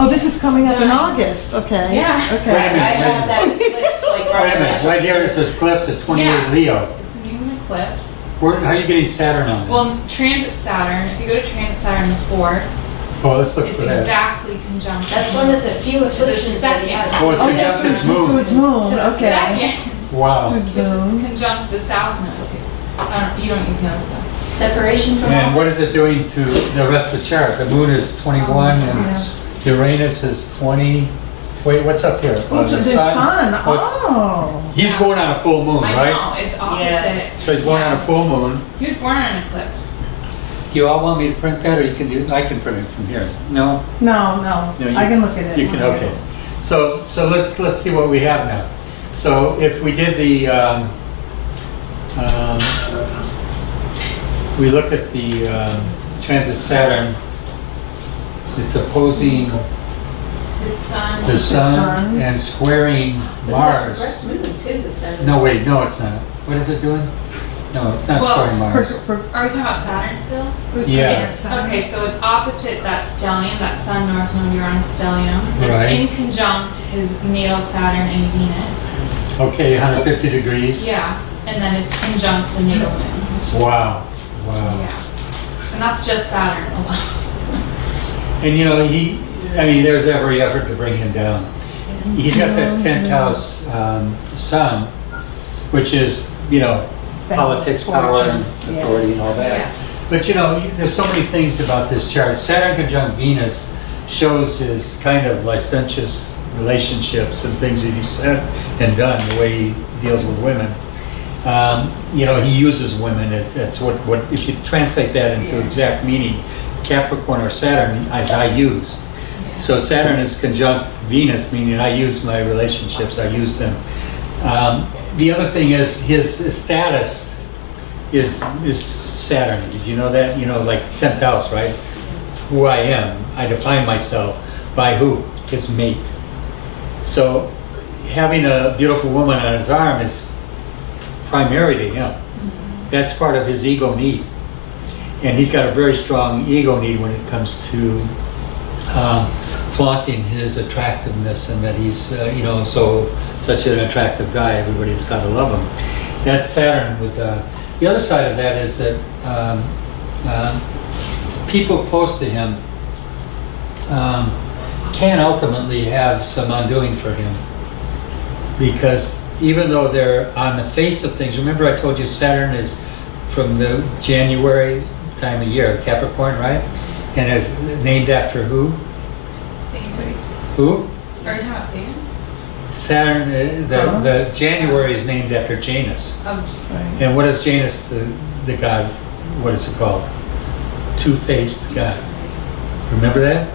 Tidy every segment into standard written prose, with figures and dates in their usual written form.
Oh, this is coming up in August, okay. Yeah. Okay. Wait a minute. I have that eclipse like Wait a right minute, right here is Eclipse at 28 Yeah. Leo. It's a new eclipse. How are you getting Saturn on that? Well, transit Saturn, if you go to transit Saturn the 4th, Oh, let's look it's for that. exactly conjunct. That's one of the few afflictions that he has. Oh, it's Oh, conjunct yeah, his to moon. his moon, to the okay. second, Wow. To his which is moon. conjunct the south node too. You don't use nodes though. Separation from And what is office. it doing to the rest of the chart? The moon is 21 Yeah. and Uranus is 20. Wait, what's up here? Oh, to the sun, Oh, oh. he's born on a full moon, I right? know, it's opposite. Yeah. So he's born on a full moon. He was born on an eclipse. Do you all want me to print that, or you can do? I can print it from here. No, No, No, I can look at it. you can. Okay. So let's see what we have now. So if we did the we look at the transit Saturn, it's opposing The sun. the sun sun. and squaring But Mars. Breast moon too, that's Saturn. No, wait, no, it's not. What is it doing? No, it's not Well, squaring Mars. Are we talking about Saturn still? Yeah. Okay, so it's opposite that stellium, that Sun North Node Uranus stellium. It's Right. in conjunct his natal Saturn and Venus. Okay, 150 degrees. Yeah, and then it's conjunct the natal moon. Wow, wow. Yeah, and that's just Saturn alone. And you know, there's every effort to bring him down. He's got that 10th house sun, which is, politics, power, and Yeah. authority and all that. Yeah. But there's so many things about this chart. Saturn conjunct Venus shows his kind of licentious relationships and things that he said and done, the way he deals with women. He uses women. That's what if you translate that into Yeah. exact meaning, Capricorn or Saturn, as I use. So Saturn is conjunct Venus, meaning I use my relationships, I use them. The other thing is his status is Saturn. Did you know that? Like 10th house, right? Who I am. I define myself by who? His mate. So having a beautiful woman on his arm is primary to him. That's part of his ego need. And he's got a very strong ego need when it comes to flaunting his attractiveness and that he's, such an attractive guy. Everybody's got to love him. That's Saturn. With the other side of that is that people close to him can ultimately have some undoing for him, because even though they're on the face of things, remember I told you Saturn is from the January time of year, Capricorn, right? And is named after who? Satan. Who? Are you talking about Satan? Saturn, the January is named after Janus. Oh, Right. And what is Janus, the god, what is it called? Two-faced god. Remember that?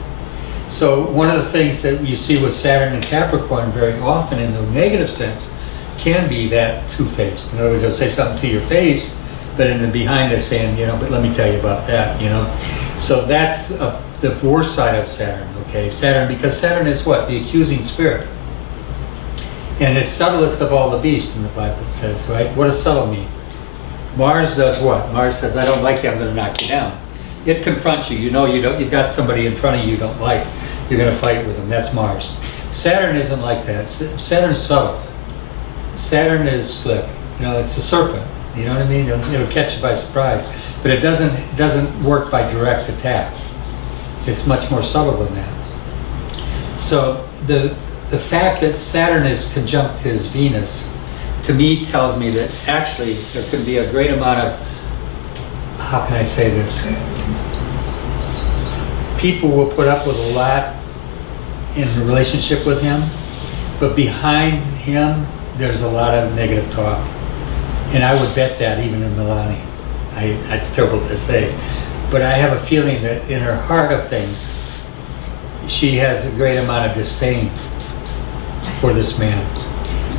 So one of the things that you see with Saturn and Capricorn very often in the negative sense can be that two-faced. In other words, they'll say something to your face, but in the behind they're saying, but let me tell you about that, So that's the worst side of Saturn, okay? Saturn, because Saturn is what? The accusing spirit. And it's subtlest of all the beasts in the Bible, it says, right? What does subtle mean? Mars does what? Mars says, I don't like you, I'm going to knock you down. It confronts you. You've got somebody in front of you don't like. You're going to fight with them. That's Mars. Saturn isn't like that. Saturn's subtle. Saturn is slick. It's a serpent. You know what I mean? It'll catch you by surprise. But it doesn't work by direct attack. It's much more subtle than that. So the fact that Saturn is conjunct his Venus, to me, tells me that actually there can be a great amount of, how can I say this? People will put up with a lot in a relationship with him, but behind him, there's a lot of negative talk. And I would bet that even in Milani. It's terrible to say. But I have a feeling that in her heart of things, she has a great amount of disdain for this man.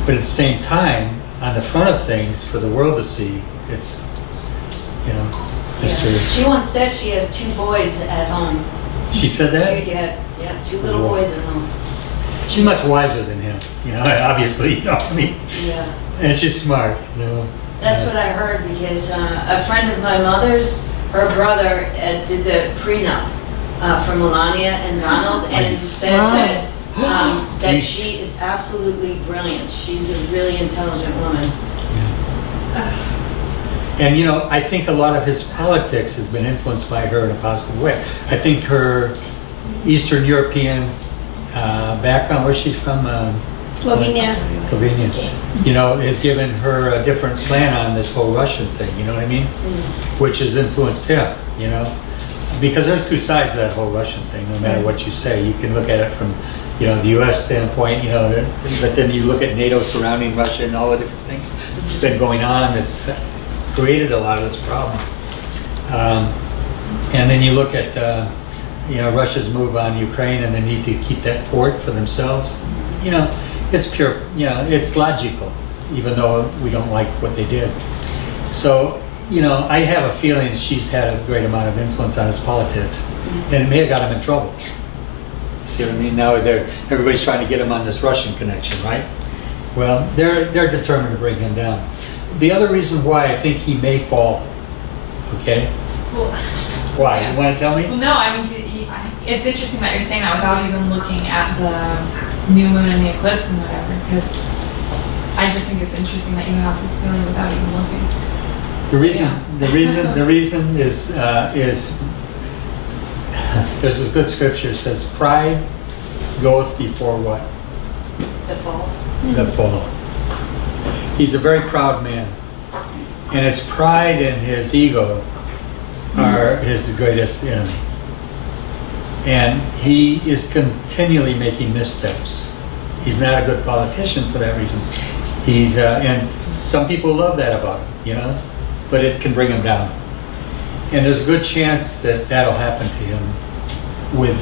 But at the same time, on the front of things, for the world to see, it's, mystery. She once said she has 2 boys at home. She said that? Two little boys at home. She's much wiser than him, obviously, I mean. Yeah. And she's smart, That's what I heard, because a friend of my mother's, her brother did the prenup for Melania and Donald, and said Wow. that she is absolutely brilliant. She's a really intelligent woman. And you know, I think a lot of his politics has been influenced by her in a positive way. I think her Eastern European background, where she's from, Slovenia. Slovenia, you know, has given her a different slant on this whole Russian thing, you know what I mean? Which has influenced him, you know? Because there's two sides to that whole Russian thing, no matter what you say. You can look at it from, you know, the U.S. standpoint, you know, but then you look at NATO surrounding Russia and all the different things that's been going on that's created a lot of this problem. And then you look at, you know, Russia's move on Ukraine and the need to keep that port for themselves. You know, it's pure, you know, it's logical, even though we don't like what they did. So, you know, I have a feeling she's had a great amount of influence on his politics, and it may have got him in trouble. See what I mean? Now everybody's trying to get him on this Russian connection, right? Well, they're determined to bring him down. The other reason why I think he may fall, okay? Well, Why? yeah. You want to tell me? Well, no, I mean, it's interesting that you're saying that without even looking at the new moon and the eclipse and whatever, because I just think it's interesting that you have this feeling without even looking. The reason is there's a good scripture that says, pride goeth before what? The fall. The fall. He's a very proud man, and his pride and his ego are his greatest enemy. And he is continually making missteps. He's not a good politician for that reason. He's and some people love that about him, you know, but it can bring him down. And there's a good chance that that'll happen to him with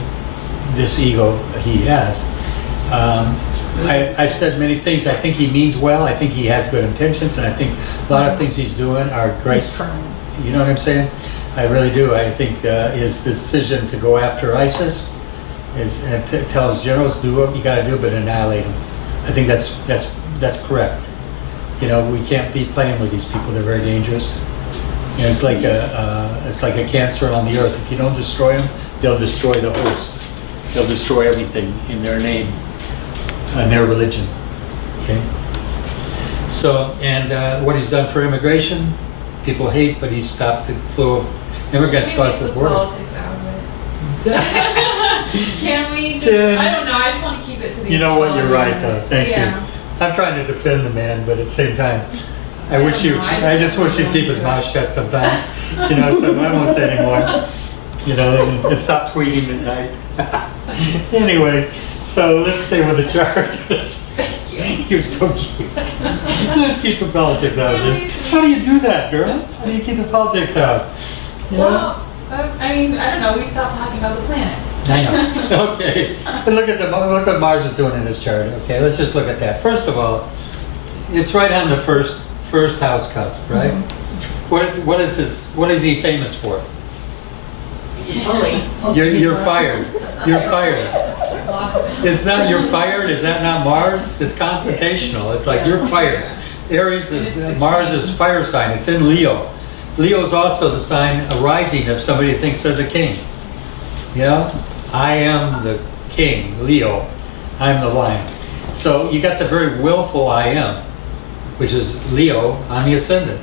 this ego he has. I've said many things. I think he means well. I think he has good intentions, and I think a lot of things he's doing are great. You know what I'm saying? I really do. I think his decision to go after ISIS is and to tell his generals, do what you got to do, but annihilate them. I think that's correct. You know, we can't be playing with these people. They're very dangerous. And it's like a cancer on the earth. If you don't destroy them, they'll destroy the host. They'll destroy everything in their name and their religion. Okay. So, and what he's done for immigration, people hate, but he's stopped the flow of immigrants across the border. Politics out of it. Can we just, I don't know, I just want to keep it to the You know what? You're astrology. right, though. Thank you. I'm trying to defend the man, but at the same time, I just wish he'd keep his mouth shut sometimes. You know, so I won't say anymore. You know, and stop tweeting at night. Anyway, so let's stay with the chart. Thank you. You're so cute. Let's keep the politics out of this. How do you do that, girl? How do you keep the politics out? You know? Well, I mean, I don't know, we stopped talking about the planets. I know. Okay. But look what Mars is doing in his chart. Okay, let's just look at that. First of all, it's right on the first house cusp, right? Mm-hmm. What is he famous for? He's a bully. You're fired. You're fired. It's not you're fired. Is that not Mars? It's confrontational. It's like you're fired. Aries is Mars is fire sign. It's in Leo. Leo is also the sign arising of somebody who thinks they're the king. You know, I am the king, Leo. I'm the lion. So you got the very willful I am, which is Leo on the ascendant.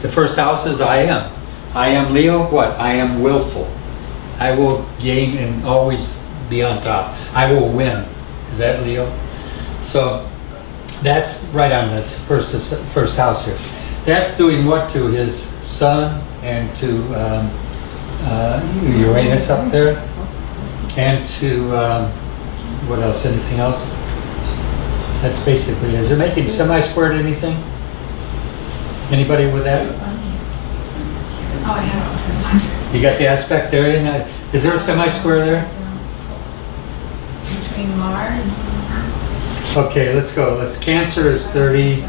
The first house is I am. I am Leo, what? I am willful. I will gain and always be on top. I will win. Is that Leo? So that's right on this first house here. That's doing what to his sun and to Uranus up there, and to what else? Anything else? That's basically. Is it making semi-squared anything? Anybody with that? Oh, I have. You got the aspect area. Is there a semi-square there? Between Mars. Okay, let's go. Cancer is 30.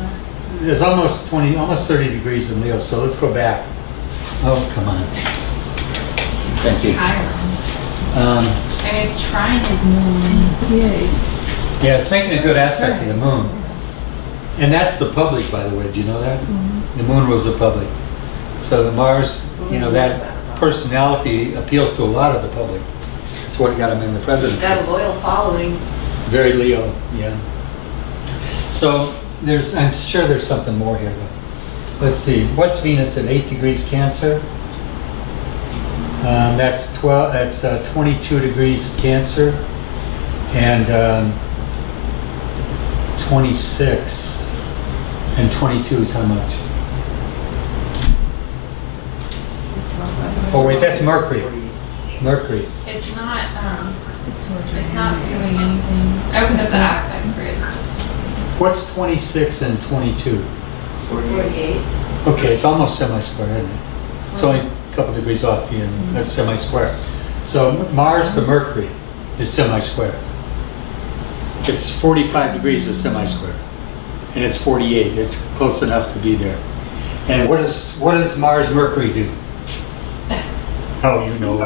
There's almost 30 degrees in Leo. So let's go back. Oh, come on. Thank you. Chiron. I mean, it's trying his moon. Yes. Yeah, it's making a good aspect of the moon. And that's the public, by the way. Do you know that? Mm-hmm. The moon was the public. So the Mars, you know, that personality appeals to a lot of the public. That's what got him in the He's presidency. got a loyal following. Very Leo, yeah. So I'm sure there's something more here though. Let's see, what's Venus at 8 degrees Cancer? That's 22 degrees of Cancer, and 26, and 22 is how much? Oh wait, that's Mercury. Mercury. It's not doing anything. I opened up the aspect grid. What's 26 and 22? 48. Okay, it's almost semi-square, isn't it? It's only a couple degrees off being a semi-square. So Mars to Mercury is semi-square. It's 45 degrees of semi-square, and it's 48. It's close enough to be there. And what does Mars Mercury do? Oh, you know.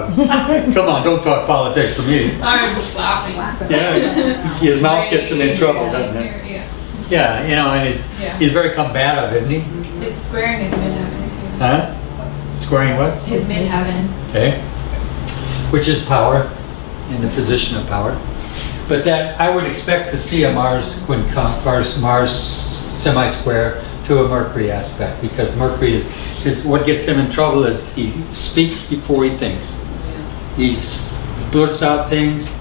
Come on, don't talk politics to me. I'm just laughing. Yeah, his mouth gets him in trouble, doesn't it? Yeah. Yeah, you know, and he's very combative, isn't he? It's squaring his midheaven too. Huh? Squaring what? His midheaven. Okay. Which is power, in the position of power. But that I would expect to see a Mars semi-square to a Mercury aspect, because Mercury is what gets him in trouble is he speaks before he thinks. He blurts out things,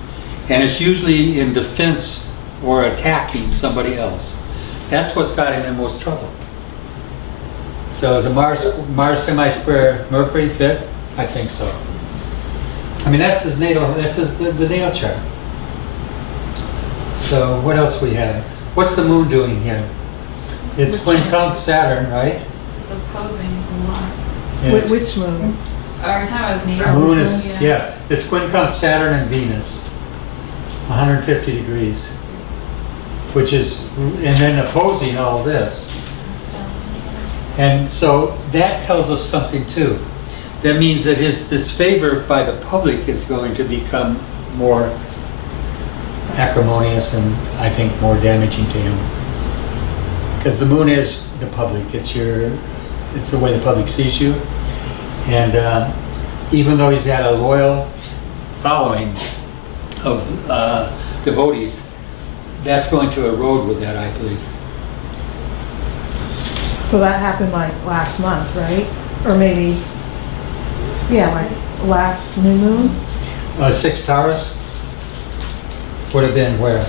and it's usually in defense or attacking somebody else. That's what's got him in most trouble. So is a Mars semi-square Mercury fit? I think so. I mean, that's his natal, the natal chart. So what else we have? What's the moon doing here? It's quincunx Saturn, right? It's opposing a lot. And it's- Which moon? Our time was natal. Moon is, yeah, it's quincunx Saturn and Venus, 150 degrees, which is, and then opposing all this. And so that tells us something too. That means that this favor by the public is going to become more acrimonious and I think more damaging to him. Because the moon is the public, it's the way the public sees you. And even though he's had a loyal following of devotees, that's going to erode with that, I believe. So that happened like last month, right? Or maybe, yeah, like last new moon? 6 Taurus would have been where?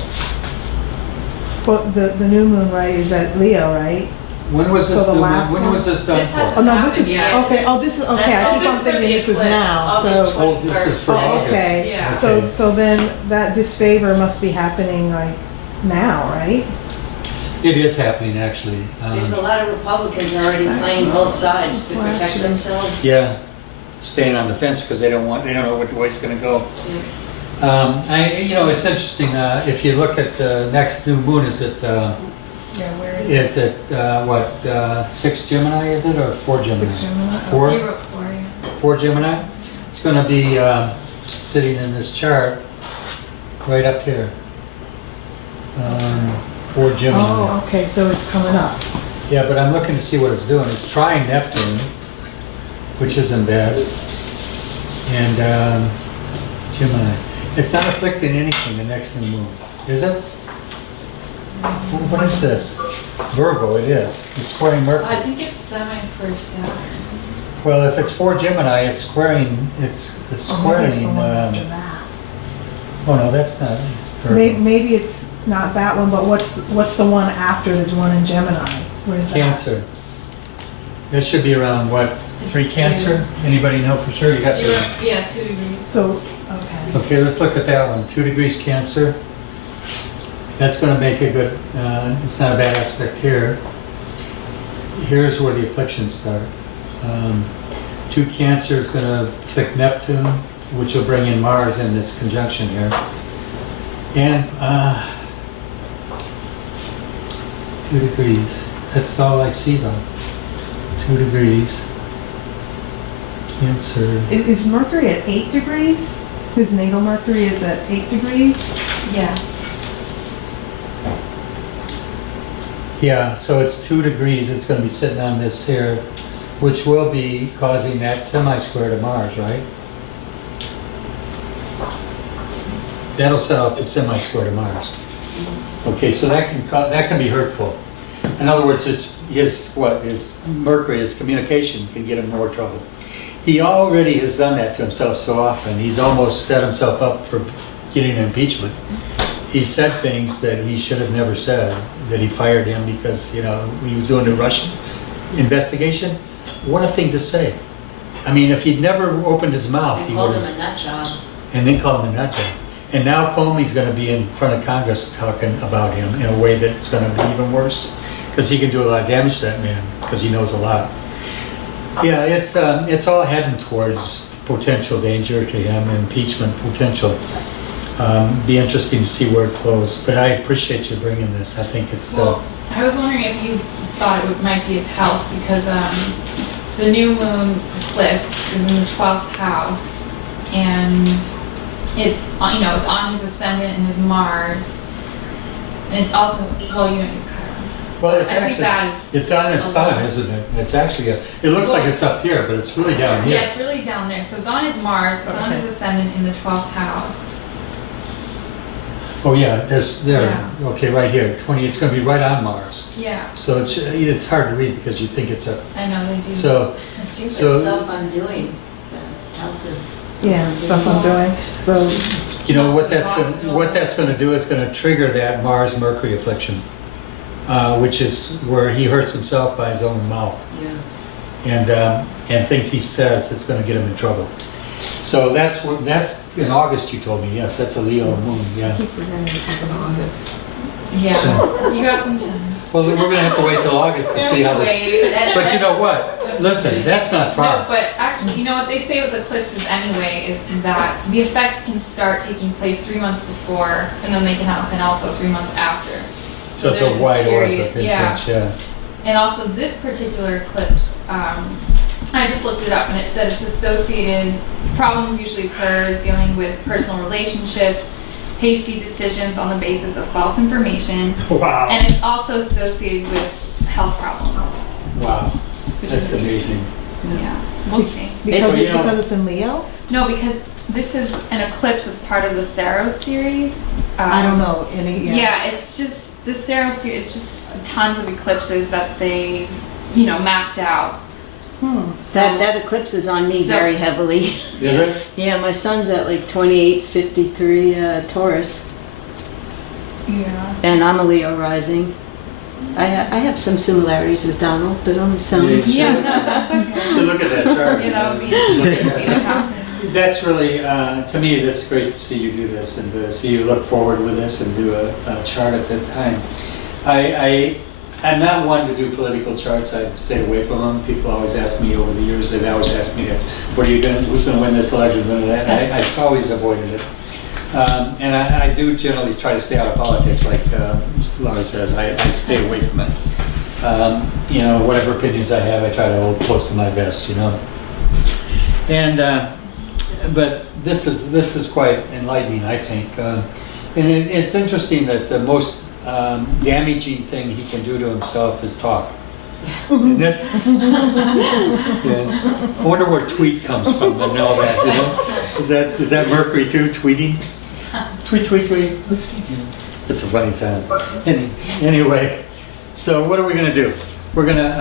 But the new moon, right, is at Leo, right? When was this? So the done- last when one? was this done This for? hasn't Oh, no, this is, Yeah. okay, oh, this is, okay, I That's keep on all- thinking this is now, August so. Oh, this is for Oh, August. okay, Yeah. so then that disfavor must be happening like now, right? It is happening, actually. There's a lot of Republicans already playing both sides to protect themselves. Yeah, staying on the fence because they don't know what way it's going to go. It's interesting. If you look at the next new moon, is it Yeah, where is it? 6 Gemini? Is it or 4 Gemini? 6 Gemini? He 4. wrote 4, yeah. 4 Gemini. It's going to be sitting in this chart right up here. 4 Gemini. Oh, okay, so it's coming up. Yeah, but I'm looking to see what it's doing. It's trying Neptune, which isn't bad. And Gemini. It's not afflicting anything, the next new moon. Is it? What is this? Virgo, it is. It's squaring I Mercury. think it's semi-square Saturn. Well, if it's 4 Gemini, it's squaring, it's Oh, maybe it's squaring, the one after that. oh no, that's not Virgo. Maybe it's not that one, but what's the one after the one in Gemini? Where's that? Cancer. That should be around what, 3 It's Cancer? Anybody know for sure? You got You to. wrote, yeah, 2 degrees. So, okay. Okay, let's look at that one. 2 degrees Cancer. That's going to make a good, it's not a bad aspect here. Here's where the afflictions start. 2 Cancer is going to afflict Neptune, which will bring in Mars in this conjunction here. And 2 degrees. That's all I see though. 2 degrees. Cancer. Is Mercury at 8 degrees? His natal Mercury is at 8 degrees? Yeah. Yeah, so it's 2 degrees. It's going to be sitting on this here, which will be causing that semi-square to Mars, right? That'll set off the semi-square to Mars. Okay, so that can be hurtful. In other words, his Mercury, his communication can get him more trouble. He already has done that to himself so often. He's almost set himself up for getting an impeachment. He said things that he should have never said, that he fired him because, he was doing the Russian investigation. What a thing to say. I mean, if he'd never opened his mouth, And he called would him have... a nut job. And then called him a nut job. And now Comey's going to be in front of Congress talking about him in a way that's going to be even worse. Because he can do a lot of damage to that man, because he knows a lot. Yeah, it's all heading towards potential danger to him, impeachment potential. Be interesting to see where it flows. But I appreciate you bringing this. I think it's... Well, I was wondering if you thought might be his health, because the new moon eclipse is in the 12th house, and it's on his ascendant and his Mars, and it's also, well, you don't use Chiron. Well, it's I think actually, that is it's on his a sun, lot. isn't it? It's actually, it looks like it's up here, but it's really down here. Yeah, it's really down there. So it's on his Mars, it's on his ascendant in the 12th house. Oh yeah, there. Yeah. Okay, right here, 20. It's going to be right on Mars. Yeah, So it's hard to read because you think it's a. I know they do. So It seems So- like self-undoing, the house of. Yeah, something doing, so, what that's going to do is going to trigger that Mars Mercury affliction, which is where he hurts himself by his own mouth, Yeah. and things he says that's going to get him in trouble. So that's in August. You told me, yes, that's a Leo moon. I Yeah. keep forgetting this is in August. Yeah, you got some time. Well, we're going to have to wait till August to see how this. Wait. But you know what? Listen, that's not No, far. but actually, what they say with eclipses anyway is that the effects can start taking place 3 months before, and then they can happen also 3 months after. So it's there's a this wide orb period, of influence, yeah. And also this particular eclipse, I just looked it up and it said it's associated, problems usually occur dealing with personal relationships, hasty decisions on the basis of false information, Wow. and it's also associated with health problems. Wow. Which That's is amazing. Yeah, we'll see. Because It's- it's in Leo? No, because this is an eclipse that's part of the Saros series. I don't know any, Yeah, it's just, the Saros series, it's just tons of eclipses that they, mapped out. So, That eclipse is on me So- very heavily. Is it? Yeah, my son's at like 2853 Taurus, yeah. and I'm a Leo rising. I have some similarities with Donald, but only some. Yeah. Yeah, no, that's okay. So look at that chart. It'll be interesting to see what happens. That's really, to me, that's great to see you do this and to see you look forward with this and do a chart at that time. I'm not one to do political charts. I've stayed away from them. People always ask me over the years, they've always asked me, who's going to win this election? I've always avoided it. And I do generally try to stay out of politics, like Laura says. I stay away from it. Whatever opinions I have, I try to hold close to my vest, And but this is quite enlightening, I think. And it's interesting that the most damaging thing he can do to himself is talk. And that's, yeah. I wonder where tweet comes from and all that, Is that Mercury too, tweeting? Tweet, tweet, tweet. It's a funny sound. Anyway, so what are we going to do? We're going to